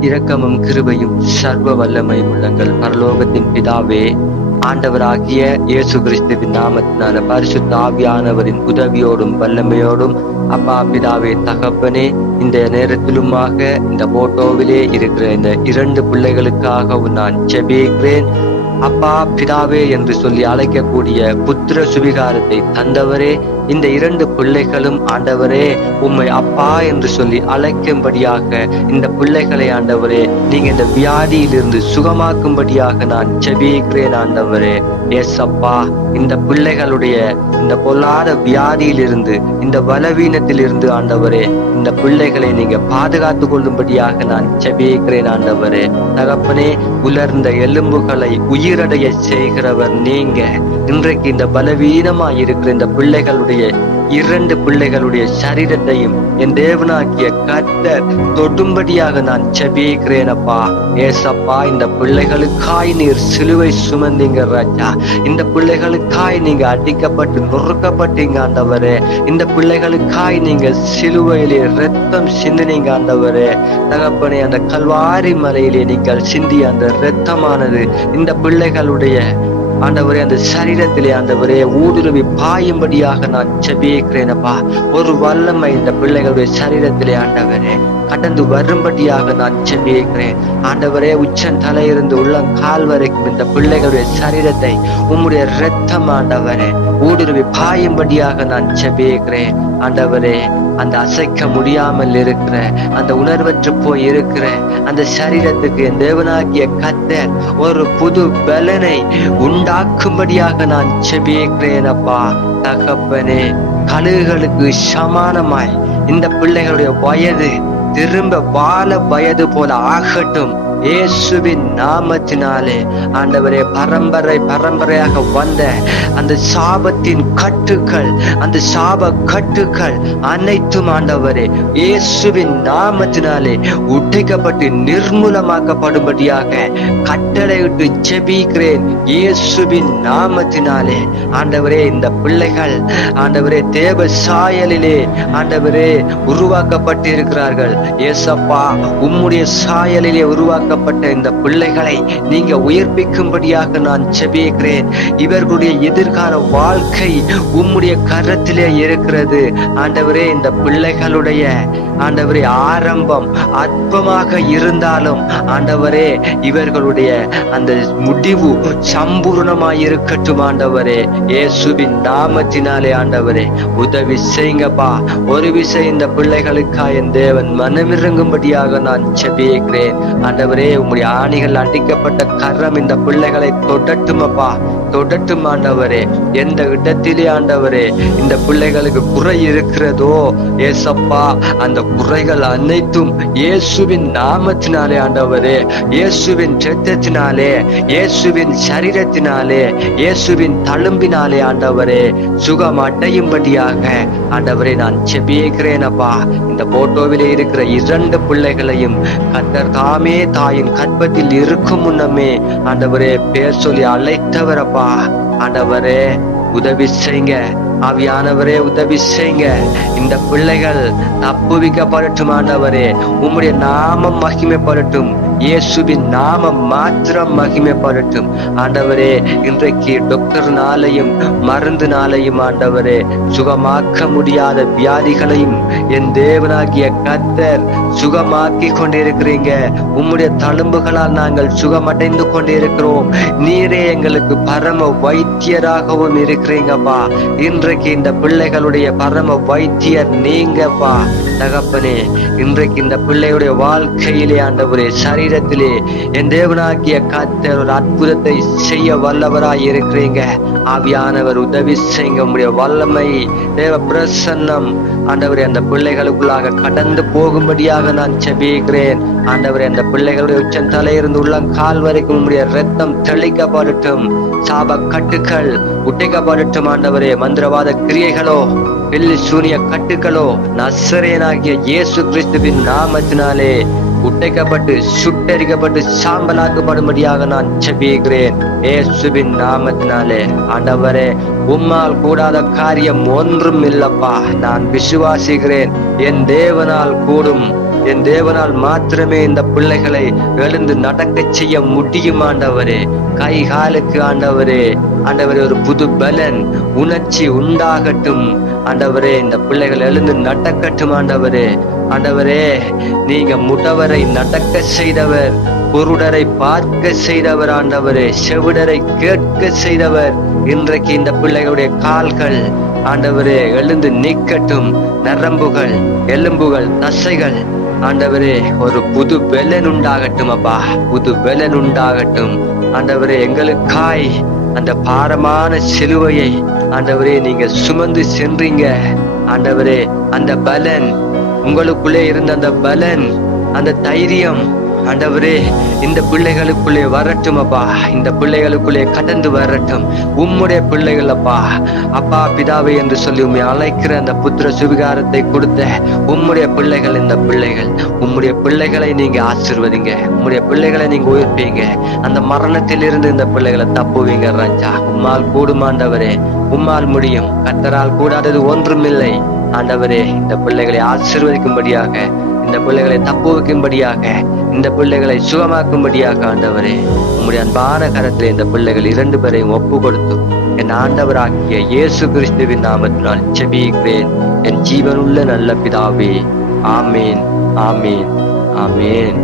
இரக்கமும் கிருபையும் சர்வ வல்லமை உள்ளங்கள் பரலோகத்தின் பிதாவே ஆண்டவராகிய இயேசு கிறிஸ்துவின் நாமத்தினால பரிசுத்த ஆவியானவரின் உதவியோடும் வல்லமையோடும் அப்பா பிதாவே தகப்பனே இந்த நேரத்திலுமாக இந்த போட்டோவிலே இருக்கிற இந்த இரண்டு பிள்ளைகளுக்காகவும் நான் ஜெபிக்கிறேன். அப்பா பிதாவே என்று சொல்லி அழைக்கக்கூடிய புத்திர சுவிகாரத்தை தந்தவரே இந்த இரண்டு பிள்ளைகளும் ஆண்டவரே உம்மை அப்பா என்று சொல்லி அழைக்கும்படியாக இந்த பிள்ளைகளை ஆண்டவரே நீங்க இந்த வியாதியிலிருந்து சுகமாக்கும்படியாக நான் செபிக்கிறேன் ஆண்டவரே. எஸ் அப்பா இந்த பிள்ளைகளுடைய இந்த பொல்லாத வியாதியிலிருந்து இந்த பலவீனத்திலிருந்து ஆண்டவரே இந்த பிள்ளைகளை நீங்க பாதுகாத்து கொள்ளும்படியாக நான் செபிக்கிறேன் ஆண்டவரே. தகப்பனே உலர்ந்த எலும்புகளை உயிரடைய செய்கிறவர் நீங்க. இன்றைக்கு இந்த பலவீனமா இருக்கிற இந்த பிள்ளைகளுடைய இரண்டு பிள்ளைகளுடைய சரீரத்தையும் என் தேவனாகிய கர்த்தர் தொடும்படியாக நான் செபிக்கிறேன் அப்பா ஏசப்பா இந்த பிள்ளைகளுக்காய் நீர் சிலுவை சுமந்தீங்க ராஜா. இந்த பிள்ளைகளுக்காய் நீங்க அடிக்கப்பட்டு நொறுக்கப்பட்டீங்க ஆண்டவரே. இந்த பிள்ளைகளுக்காய் நீங்க சிலுவையிலே ரத்தம் சிந்தினீங்க ஆண்டவரே. தகப்பனே அந்த கல்வாரி மலையிலே நீங்கள் சிந்திய அந்த ரத்தமானது இந்த பிள்ளைகளுடைய ஆண்டவரே அந்த சரீரத்திலே ஆண்டவரே ஊடுருவி பாயும்படியாக நான் செபிக்கிறேனப்பா ஒரு வல்லமை இந்த பிள்ளைகளுடைய சரீரத்திலே ஆண்டவரே கடந்து வரும்படியாக நான் செபிக்கிறேன் ஆண்டவரே உச்சன் தலையிருந்து உள்ளம் கால் வரைக்கும் இந்த பிள்ளைகளுடைய சரீரத்தை உம்முடைய இரத்தம் ஆண்டவரே ஊடுருவி பாயும்படியாக நான் செபிக்கிறேன் ஆண்டவரே அந்த அசைக்க முடியாமல் இருக்கிற அந்த உணர்வற்று போய் இருக்கிற அந்த சரீரத்துக்கு என் தேவனாகிய கத்த ஒரு புது பலனை உண்டாக்கும்படியாக நான் செபிக்கிறேன் அப்பா. தகப்பனே கழுகுகளுக்கு சமானமாய் இந்த பிள்ளைகளுடைய வயது திரும்ப வாழ வயது போல ஆகட்டும். இயேசுவின் நாமத்தினாலே ஆண்டவரே பரம்பரை பரம்பரையாக வந்த அந்த சாபத்தின் கட்டுக்கள் அந்த சாப கட்டுக்கள் அனைத்தும் ஆண்டவரே இயேசுவின் நாமத்தினாலே உடைக்கப்பட்டு நிர்மூலமாக்கப்படும்படியாக கட்டளையிட்டு ஜெபிக்கிறேன். இயேசுவின் நாமத்தினாலே ஆண்டவரே இந்த பிள்ளைகள் ஆண்டவரே தேவ சாயலிலே ஆண்டவரே உருவாக்கப்பட்டு இருக்கிறார்கள் ஏசப்பா உம்முடைய சாயலிலே உருவாக்க உருவாக்கப்பட்ட இந்த பிள்ளைகளை நீங்க உயிர்ப்பிக்கும்படியாக நான் செபிக்கிறேன். இவர்களுடைய எதிர்கால வாழ்க்கை உம்முடைய கரத்திலே இருக்கிறது. ஆண்டவரே இந்த பிள்ளைகளுடைய ஆண்டவரே ஆரம்பம் அற்பமாக இருந்தாலும் ஆண்டவரே இவர்களுடைய அந்த முடிவு சம்பூர்ணமாய் இருக்கட்டும் ஆண்டவரே. இயேசுவின் நாமத்தினாலே ஆண்டவரே உதவி செய்யுங்கப்பா. ஒரு விஷயம் இந்த பிள்ளைகளுக்காய் என் தேவன் மனமிறங்கும்படியாக நான் செபிக்கிறேன். ஆண்டவரே உம்முடைய ஆணிகள் அடிக்கப்பட்ட கரம் இந்த பிள்ளைகளை தொடட்டும் அப்பா தொடட்டும் ஆண்டவரே. எந்த இடத்திலே ஆண்டவரே இந்த பிள்ளைகளுக்கு குறை இருக்கிறதோ? ஏசப்பா அந்த குறைகள் அனைத்தும் இயேசுவின் நாமத்தினாலே ஆண்டவரே. இயேசுவின் இரத்தத்தினாலே இயேசுவின் சரீரத்தினாலே இயேசுவின் தழும்பினாலே ஆண்டவரே. சுகம் அடையும்படியாக ஆண்டவரே நான் செபிக்கிறேன் அப்பா. இந்த போட்டோவிலே இருக்கிற இரண்டு பிள்ளைகளையும் கத்தர் தாமே தாயின் கற்பத்தில் இருக்கும் முன்னமே ஆண்டவரே பேர் சொல்லி அப்பா ஆண்டவரே உதவி செய்யுங்க. ஆவியானவரே உதவி செய்யுங்க. இந்த பிள்ளைகள் தப்புவிக்கப்படட்டும் ஆண்டவரே. உம்முடைய நாமம் மகிமைப்படட்டும். இயேசுவின் நாமம் மாத்திரம் மகிமைப்படட்டும். ஆண்டவரே இன்றைக்கு டாக்டர்னாலையும் மருந்துனாலையும் ஆண்டவரே சுகமாக்க முடியாத வியாதிகளையும் என் தேவனாகிய கத்தர் சுகமாக்கி கொண்டிருக்கிறீங்க. உம்முடைய தழும்புகளால் நாங்கள் சுகமடைந்து கொண்டிருக்கிறோம். நீரே எங்களுக்கு பரம வைத்தியராகவும் இருக்கிறீங்கப்பா. இன்றைக்கு இந்த பிள்ளைகளுடைய பரம வைத்தியர் நீங்கப்பா. தகப்பனே இன்றைக்கு இந்த பிள்ளையுடைய வாழ்க்கையிலே ஆண்டவரே சரீரத்திலே என் தேவனாகிய கத்தர் ஒரு அற்புதத்தை செய்ய வல்லவராய் இருக்கிறீங்க. ஆவியானவர் உதவி செய்யுங்க. உம்முடைய வல்லமை தேவ பிரசன்னம். ஆண்டவரே அந்த பிள்ளைகளுக்குள்ளாக கடந்து போகும்படியாக நான் செபிக்கிறேன் ஆண்டவரே அந்த பிள்ளைகளுடைய உச்சம் தலையிருந்து உள்ளம் கால் வரைக்கும் உங்களுடைய ரத்தம் தெளிக்கப்படட்டும். சாப கட்டுக்கள் உட்டைக்கப்படட்டும் ஆண்டவரே. மந்திரவாத கிரியைகளோ வெள்ளி சூனிய கட்டுக்களோ நசரேனாகிய இயேசு கிறிஸ்துவின் நாமத்தினாலே உடைக்கப்பட்டு சுட்டரிக்கப்பட்டு சாம்பலாக்கப்படும்படியாக நான் செபிக்கிறேன் சுபின் நாமத்தினாலே. ஆண்டவரே உம்மால் கூடாத காரியம் ஒன்றும் இல்லப்பா. நான் விசுவாசிக்கிறேன். என் தேவனால் கூடும். என் தேவனால் மாத்திரமே இந்த பிள்ளைகளை எழுந்து நடக்க செய்ய முடியும் ஆண்டவரே. கை காலுக்கு ஆண்டவரே ஆண்டவரே ஒரு புது பலன் உணர்ச்சி உண்டாகட்டும். ஆண்டவரே இந்த பிள்ளைகள் எழுந்து நடக்கட்டும் ஆண்டவரே. ஆண்டவரே நீங்க முடவரை நடக்க செய்தவர் குருடரை பார்க்க செய்தவர் ஆண்டவரே செவிடரை கேட்க செய்தவர். இன்றைக்கு இந்த பிள்ளைகளுடைய கால்கள் ஆண்டவரே எழுந்து நீக்கட்டும் நரம்புகள் எலும்புகள் தசைகள் ஆண்டவரே ஒரு புது பெலன் உண்டாகட்டும் அப்பா புது பெலன் உண்டாகட்டும். ஆண்டவரே எங்களுக்காய் அந்த பாரமான சிலுவையை ஆண்டவரே நீங்க சுமந்து சென்றீங்க. ஆண்டவரே அந்த பலன் உங்களுக்குள்ளே இருந்த அந்த பலன் அந்த தைரியம் ஆண்டவரே இந்த பிள்ளைகளுக்குள்ளே வரட்டும் அப்பா. இந்த பிள்ளைகளுக்குள்ளே கடந்து வரட்டும். உம்முடைய பிள்ளைகள் அப்பா. அப்பா பிதாவை என்று சொல்லி உண்மை அழைக்கிற அந்த புத்திர சுவிகாரத்தை கொடுத்த உம்முடைய பிள்ளைகள் இந்த பிள்ளைகள். உம்முடைய பிள்ளைகளை நீங்க ஆசிர்வதிங்க. உம்முடைய பிள்ளைகளை நீங்க உயிர்ப்பீங்க. அந்த மரணத்திலிருந்து இந்த பிள்ளைகளை தப்புவீங்க ராஜா. உம்மால் கூடுமாண்டவரே உம்மால் முடியும். கத்தரால் கூடாதது ஒன்றுமில்லை. ஆண்டவரே இந்த பிள்ளைகளை ஆசிர்வதிக்கும்படியாக இந்த பிள்ளைகளை தப்பு வைக்கும்படியாக இந்த பிள்ளைகளை சுகமாக்கும்படியாக ஆண்டவரே உங்களுடைய அன்பான கரத்தில் இந்த பிள்ளைகள் இரண்டு பேரையும் ஒப்பு கொடுத்து என் ஆண்டவராகிய இயேசு கிறிஸ்துவின் நாமத்தினால் செபிக்கிறேன் என் ஜீவனுள்ள நல்ல பிதாவே ஆமேன் ஆமேன் ஆமேன்.